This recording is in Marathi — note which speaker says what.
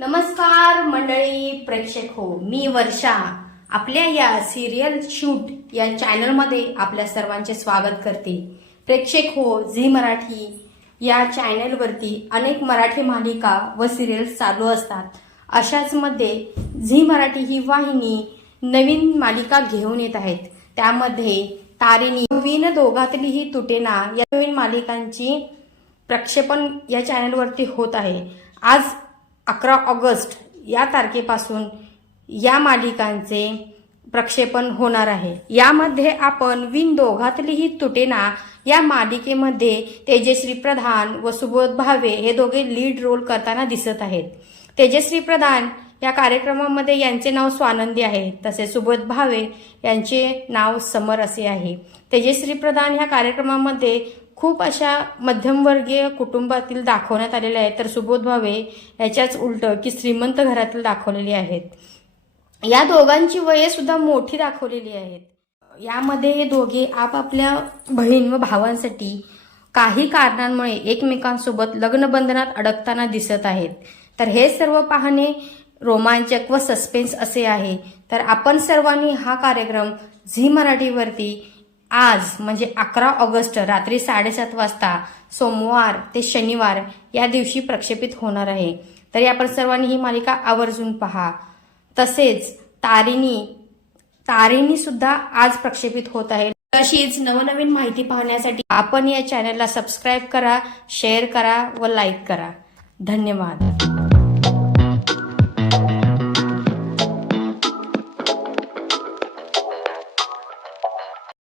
Speaker 1: नमस्कार मंडळी प्रेक्षक हो मी वर्षा. आपल्या या सिरियल शूट या चॅनलमध्ये आपल्या सर्वांचे स्वागत करते. प्रेक्षक हो झी मराठी या चॅनलवरती अनेक मराठी मालिका व सिरियल्स चालू असतात. अशाच मध्ये झी मराठी ही वाहिनी नवीन मालिका घेऊन येत आहेत. त्यामध्ये तारिणी विन दोघातली ही तुटेना या नवीन मालिकांची प्रक्षेपण या चॅनलवरती होत आहे. आज अकरा ऑगस्ट या तारखेपासून या मालिकांचे प्रक्षेपण होणार आहे. यामध्ये आपण विन दोघातलीही तुटेना या मालिकेमध्ये तेजश्री प्रधान व सुबोध भावे हे दोघे लीड रोल करताना दिसत आहेत. तेजश्री प्रधान या कार्यक्रमामध्ये यांचे नाव स्वानंदी आहे तसेच सुबोध भावे यांचे नाव समर असे आहे. तेजश्री प्रधान ह्या कार्यक्रमामध्ये खूप अशा मध्यमवर्गीय कुटुंबातील दाखवण्यात आलेले आहेत. तर सुबोध भावे याच्याच उलट की श्रीमंत घरातील दाखवलेली आहेत. या दोघांची वये सुद्धा मोठी दाखवलेली आहेत. यामध्ये हे दोघे आपापल्या बहीण व भावांसाठी काही कारणांमुळे एकमेकांसोबत लग्नबंधनात अडकताना दिसत आहेत. तर हे सर्व पाहणे रोमांचक व सस्पेन्स असे आहे. तर आपण सर्वांनी हा कार्यक्रम झी मराठीवरती आज म्हणजे अकरा ऑगस्ट रात्री साडेसात वाजता सोमवार ते शनिवार या दिवशी प्रक्षेपित होणार आहे. तरी आपण सर्वांनी ही मालिका आवर्जून पहा. तसेच तारिणी तारिणी सुद्धा आज प्रक्षेपित होत आहे. तशीच नवनवीन माहिती पाहण्यासाठी आपण या चॅनलला सबस्क्राईब करा शेअर करा व लाईक करा. धन्यवाद.